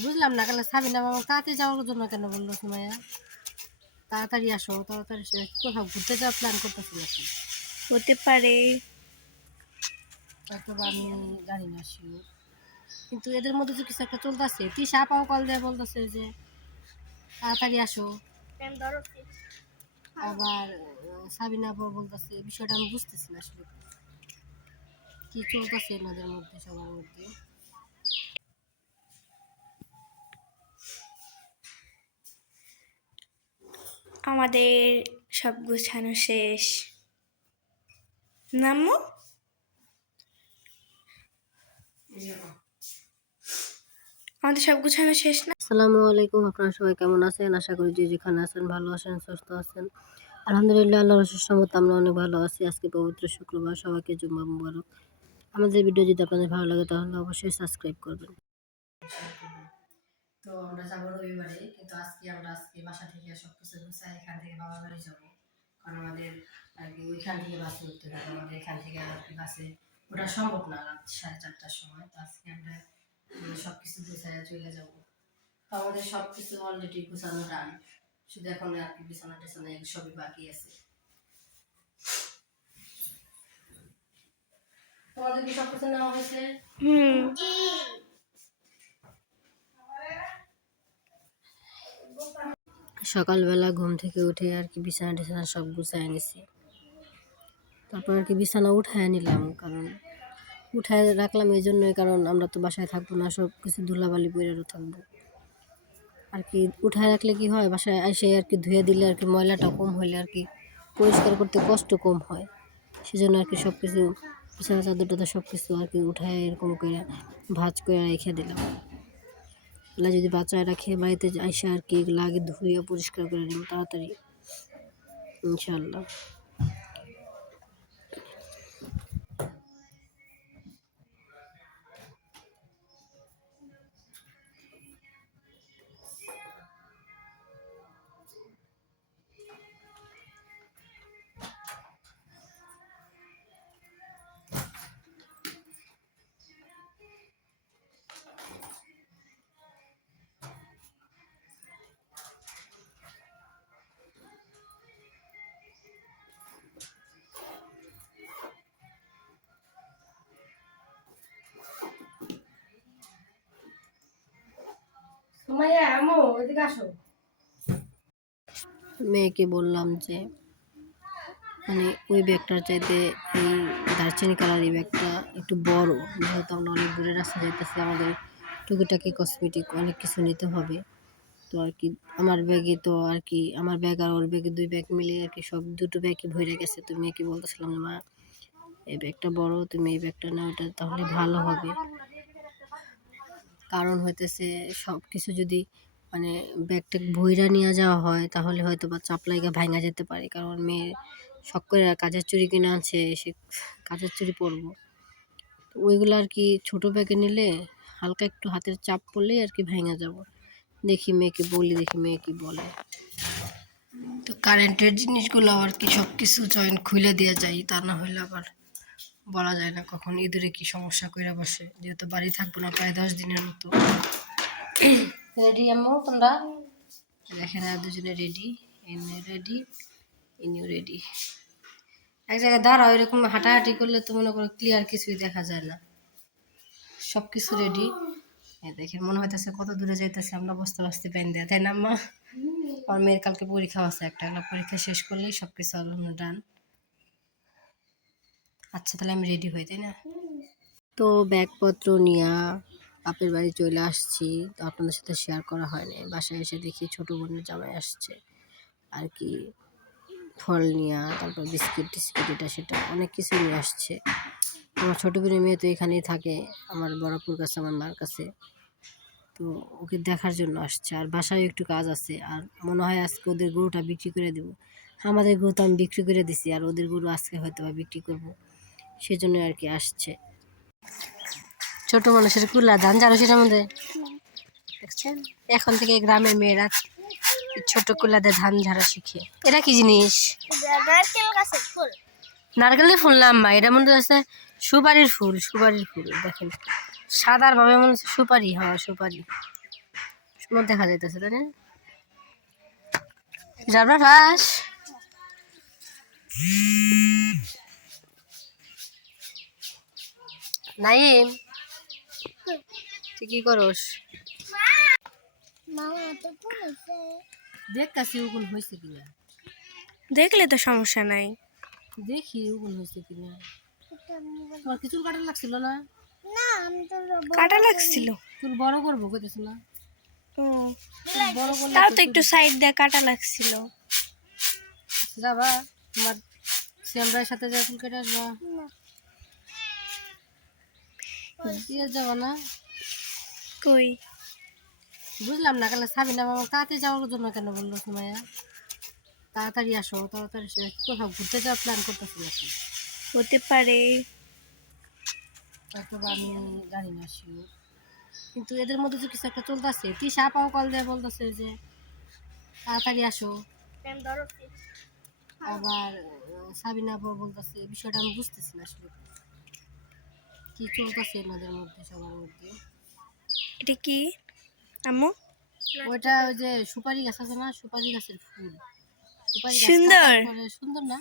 বুঝলাম না, কালে সাবিনা মামা তাড়াতাড়ি যাওয়ার জন্য কেন বললো সুমাইয়া? তাড়াতাড়ি আসো, তাড়াতাড়ি কোথাও ঘুরতে যাওয়ার প্ল্যান করতেছি নাকি? হতে পারে, হয়তো আমি জানি না শিওর, কিন্তু এদের মধ্যে তো কিছু একটা চলতেছে। তিশা আপাও কল দিয়ে বলতেছে যে তাড়াতাড়ি আসো, আবার সাবিনা আপাও বলতেছে। বিষয়টা আমি বুঝতেছি না আসলে কি চলতেছে এনাদের মধ্যে, সবার মধ্যে। আমাদের সব গোছানো শেষ। নামো, আমাদের সব গোছানো শেষ না? আসসালামু আলাইকুম, আপনারা সবাই কেমন আছেন? আশা করি যে যেখানে আছেন ভালো আছেন, সুস্থ আছেন। আলহামদুলিল্লাহ, আল্লাহর রহমতে আমরা অনেক ভালো আছি। আজকে পবিত্র শুক্রবার, সবাইকে জুম্মা মুবারক। আমাদের ভিডিও যদি আপনাদের ভালো লাগে তাহলে অবশ্যই সাবস্ক্রাইব করবেন। তো আমরা যাবো রবিবারে, কিন্তু আজকে বাসা থেকে সবকিছু গুছাই এখান থেকে বাবার বাড়ি যাবো। কারণ আমাদের আর কি ওইখান থেকে বাসে উঠতে হবে, আমাদের এখান থেকে আর কি বাসে ওটা সম্ভব না রাত 4:30টার সময়। তো আজকে আমরা সবকিছু গুছাই চলে যাবো। তো আমাদের সবকিছু অলরেডি গুছানো ডান, শুধু এখন আর কি বিছানা টিছানা সবই বাকি আছে। তোমাদের কি সবকিছু নেওয়া হয়েছে? সকালবেলা ঘুম থেকে উঠে আর কি বিছানা টিছানা সব গুছাই নিছি। তারপর আর কি বিছানা উঠায় নিলাম, কারণ উঠায় রাখলাম এই জন্যই, কারণ আমরা তো বাসায় থাকবো না, সব কিছু ধুলাবালি পড়েও থাকবো। আর কি উঠায় রাখলে কি হয়, বাসায় এসে আর কি ধুয়ে দিলে আর কি ময়লাটা কম হইলে আর কি পরিষ্কার করতে কষ্ট কম হয়। সেজন্য আর কি সব কিছু বিছানা চাদর টাদর সব কিছু আর কি উঠায় এরকম করে ভাঁজ করে রেখে দিলাম। এগুলা যদি বাচ্চারা রাখে বাড়িতে এসে আর কি এগুলো আগে ধুয়ে পরিষ্কার করে নিব তাড়াতাড়ি, ইনশাল্লাহ। মেয়েকে বললাম যে মানে ওই ব্যাগটার চাইতে এই দারচিনি কালার এই ব্যাগটা একটু বড়, যেহেতু আমরা অনেক দূরে রাস্তা যাইতেছি, আমাদের টুকিটাকি কসমেটিক অনেক কিছু নিতে হবে। তো আর কি আমার ব্যাগে তো আর কি আমার ব্যাগ আর ওর ব্যাগে 2 ব্যাগ মিলে আর কি সব দুটো ব্যাগই ভরে গেছে। তো মেয়েকে বলতেছিলাম, মা এই ব্যাগটা বড়, তুমি এই ব্যাগটা নাও, এটা তাহলে ভালো হবে। কারণ হইতেছে সব কিছু যদি মানে ব্যাগটা ভইরা নিয়ে যাওয়া হয় তাহলে হয়তো বা চাপ লাইগা ভাঙা যেতে পারে। কারণ মেয়ে শখ করে কাচের চুড়ি কিনে আনছে, সে কাচের চুড়ি পরবো। তো ওইগুলো আর কি ছোট ব্যাগে নিলে হালকা একটু হাতের চাপ পড়লেই আর কি ভাঙা যাব। দেখি মেয়েকে বলি, দেখি মেয়ে কি বলে। তো কারেন্টের জিনিসগুলো আর কি সব কিছু জয়েন্ট খুলে দেওয়া যায়, তা না হলে আবার বলা যায় না কখন ইঁদুরে কি সমস্যা কইরা বসে। যেহেতু বাড়ি থাকবো না প্রায় 10 দিনের মতো। রেডি আম্মু তোমরা? দেখেন আর দুজনে রেডি, এনে রেডি, ইনিও রেডি। এক জায়গায় দাঁড়াও, এরকম হাঁটাহাঁটি করলে তো মনে করো ক্লিয়ার কিছুই দেখা যায় না। সব কিছু রেডি। দেখে মনে হইতেছে কত দূরে যাইতেছে আমরা বসতে বসতে প্যান দেয়া, তাই না আম্মা? আমার মেয়ের কালকে পরীক্ষা আছে একটা, পরীক্ষা শেষ করলেই সব কিছু আলহামদুলিল্লাহ ডান। আচ্ছা তাহলে আমি রেডি হই, তাই না? তো ব্যাগপত্র নিয়ে বাপের বাড়ি চলে আসছি। তো আপনাদের সাথে শেয়ার করা হয়নি। বাসায় এসে দেখি ছোটো বোনের জামাই আসছে আর কি ফল নিয়ে, তারপর বিস্কিট টিস্কিট এটা সেটা অনেক কিছু নিয়ে আসছে। আমার ছোটো বোনের মেয়ে তো এখানেই থাকে, আমার বড়পুর কাছে, আমার মার কাছে। তো ওকে দেখার জন্য আসছে, আর বাসায় একটু কাজ আছে। আর মনে হয় আজকে ওদের গরুটা বিক্রি করে দেবো। আমাদের গরু তো আমি বিক্রি করে দিছি, আর ওদের গরু আজকে হয়তো বা বিক্রি করবো, সেজন্য আর কি আসছে। ছোট মানুষের কুলা ধান জানো সেটার মধ্যে দেখছেন, এখন থেকে গ্রামের মেয়েরা ছোট কুলাতে ধান ঝাড়া শিখে। এটা কি জিনিস? নারকেলের ফুল না আম্মা, এটার মধ্যে আছে সুপারির ফুল। সুপারির ফুল দেখেন, সাদার ভাবে মনে হচ্ছে সুপারি। হ্যাঁ সুপারি। তোমার দেখা যাইতেছে তাই না? যাবা বাস নাইম, তুই কি করস? দেখতাছি ওগুলো হয়েছে কিনা, দেখলে তো সমস্যা নাই। দেখি ওগুলো হয়েছে কিনা। তোমার কি চুল কাটা লাগছিল না? কাটা লাগছিল। চুল বড় করবো কইতেছ না? ও, চুল বড় করলে তাও তো তো একটু সাইড দিয়ে কাটা লাগছিল। যাবা তোমার শ্যামরার সাথে যা চুল কেটে আসবা। দিয়ে যাবা না? কই বুঝলাম না, কালে সাবিনা মামা তাড়াতাড়ি যাওয়ার জন্য কেন বললো সুমাইয়া? তাড়াতাড়ি আসো, তাড়াতাড়ি এসে কোথাও ঘুরতে যাওয়ার প্ল্যান করতেছি নাকি? হতে পারে। হয়তো বা আমি জানি না শিওর, কিন্তু এদের মধ্যে যে কিছু একটা চলতেছে। তিশা আপাও কল দিয়ে বলতেছে যে তাড়াতাড়ি আসো, আবার সাবিনা আপাও বলতেছে। বিষয়টা আমি বুঝতেছি না আসলে কি চলতেছে এনাদের মধ্যে, সবার মধ্যে। এটা কি আম্মু? ওইটা ওই যে সুপারি গাছ আছে না, সুপারি গাছের ফুল। সুপারি গাছ সুন্দর, কাটার পরে সুন্দর না?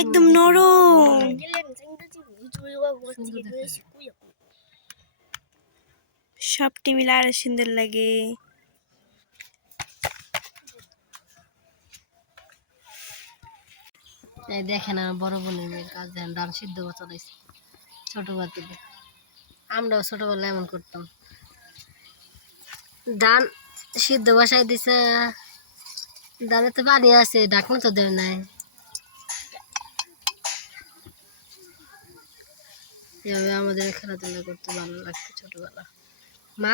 একদম নরম। সুন্দর দেখতে। সবটি মিলে আরো সুন্দর লাগে। এই দেখেন আমার বড় বোনের মেয়ের কাজ, দেখেন ডাল সিদ্ধ চলাইছে ছোটবেলা থেকে। আমরাও ছোটবেলায় এমন করতাম, ডাল সিদ্ধ বসাই দিছে। ডালে তো পানি আছে, ঢাকনা তো দেয় নাই। এভাবে আমাদের খেলাধুলা করতে ভালো লাগতো ছোটবেলা। মা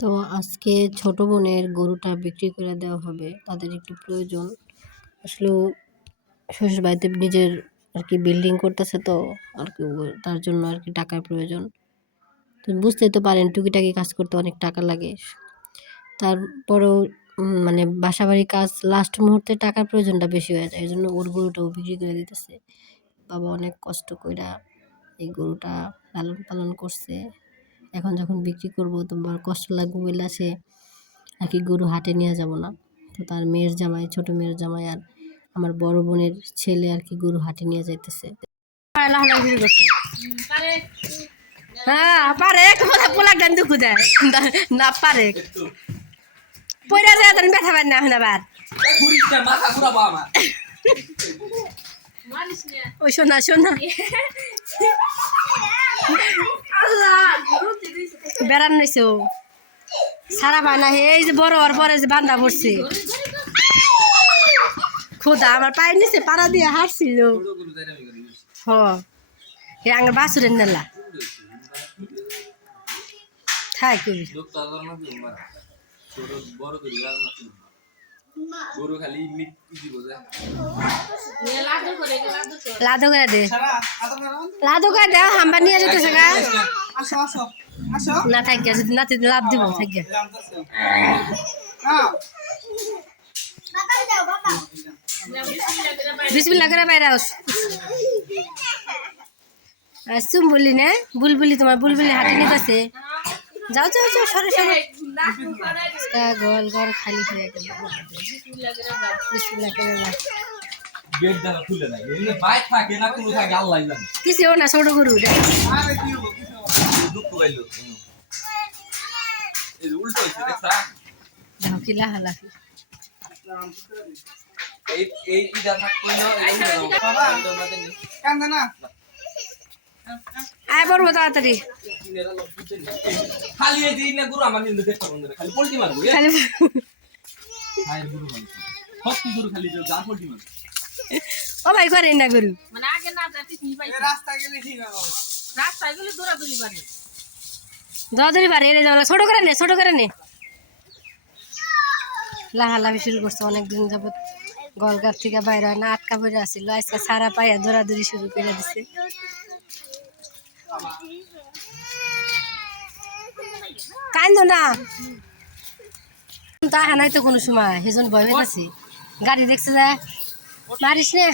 তো আজকে ছোট বোনের গরুটা বিক্রি করে দেওয়া হবে, তাদের একটু প্রয়োজন। আসলে শ্বশুর বাড়িতে নিজের আর কি বিল্ডিং করতেছে, তো আর কি তার জন্য আর কি টাকার প্রয়োজন। তো বুঝতেই তো পারেন, টুকিটাকি কাজ করতে অনেক টাকা লাগে। তারপরেও মানে বাসাবাড়ির কাজ লাস্ট মুহূর্তে টাকার প্রয়োজনটা বেশি হয়ে যায়, এই জন্য ওর গরুটাও বিক্রি করে দিতেছে। বাবা অনেক কষ্ট কইরা এই গরুটা লালন পালন করছে। এখন যখন বিক্রি করবো তোমার কষ্ট লাগবে বলে সে আর কি গরু হাটে নিয়ে যাব না। তো তার মেয়ের জামাই, ছোট মেয়ের জামাই আর আমার বড় বোনের ছেলে আর কি গরু হাটে নিয়ে যাইতেছে। হ্যাঁ পারে, পোলাক ডান দুঃখ দেয় না পারে, পয়রা যায় তুমি ব্যথা পাই না এখন আবার। ওই শোনা শোনা বেড়ান নইছে ও সারা বানা। এই যে বড় হওয়ার পরে যে বান্ধা পড়ছে, খোদা আমার পায়ের নিচে পাড়া দিয়ে হাঁটছিল। হ হে আঙের বাসুরের নেলা থাক লাদো করে দে, লাদো করে দেও হাম্বা নিয়ে যেতেছে গা না থাকিয়া, যদি নাতি লাভ দিব থাকিয়া। বিসমিল্লাহ করে বাইরে আস। চুম্বুলি না বুলবুলি, তোমার বুলবুলি হাতে নিতেছে। যাও যাও যাও সরে সরে, গোল ঘর খালি হয়ে গেল। বিসমিল্লাহ করে যা, কিছু না ছোট গরু কি লাহালাফি। আয় পড়বো তাড়াতাড়ি, ও ভাই করে না গরু দৌড়াদৌড়ি পারে, ছোট করে নে ছোট করে নে। লাহালাফি শুরু করছে অনেকদিন যাবত, গলগার থেকে বাইরে হয় না, আটকা পড়ে আসছিল। আজকে সারা পাইয়া দৌড়াদৌড়ি শুরু করে দিছে। কান্দো না তা নাই তো কোনো সময়, সেজন ভয় পেয়েছি। গাড়ি দেখছে যে মারিস নে,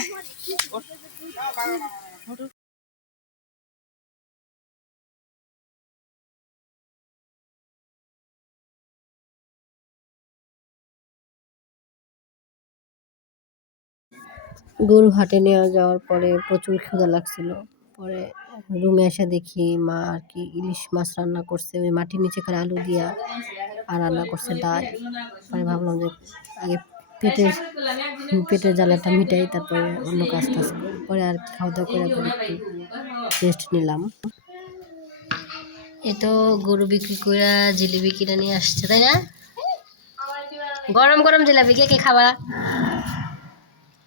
গরু হাটে নিয়ে যাওয়ার পরে প্রচুর ক্ষুধা লাগছিল। পরে রুমে এসে দেখি মা আর কি ইলিশ মাছ রান্না করছে ওই মাটির নিচে করে আলু দিয়া, আর রান্না করছে ডাল। পরে ভাবলাম যে আগে পেটের জ্বালাটা মিটাই, তারপরে অন্য কাজ টাজ করি। পরে আর খাওয়া দাওয়া করে একটু রেস্ট নিলাম। এ তো গরু বিক্রি করে জিলিপি কিনে নিয়ে আসছে, তাই না? গরম গরম জিলাপি কে কে খাবা?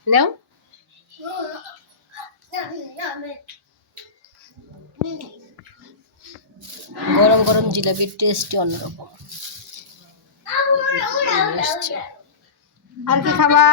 নাও। গরম গরম জিলাপির টেস্টই অন্যরকম। আর কি খাবা?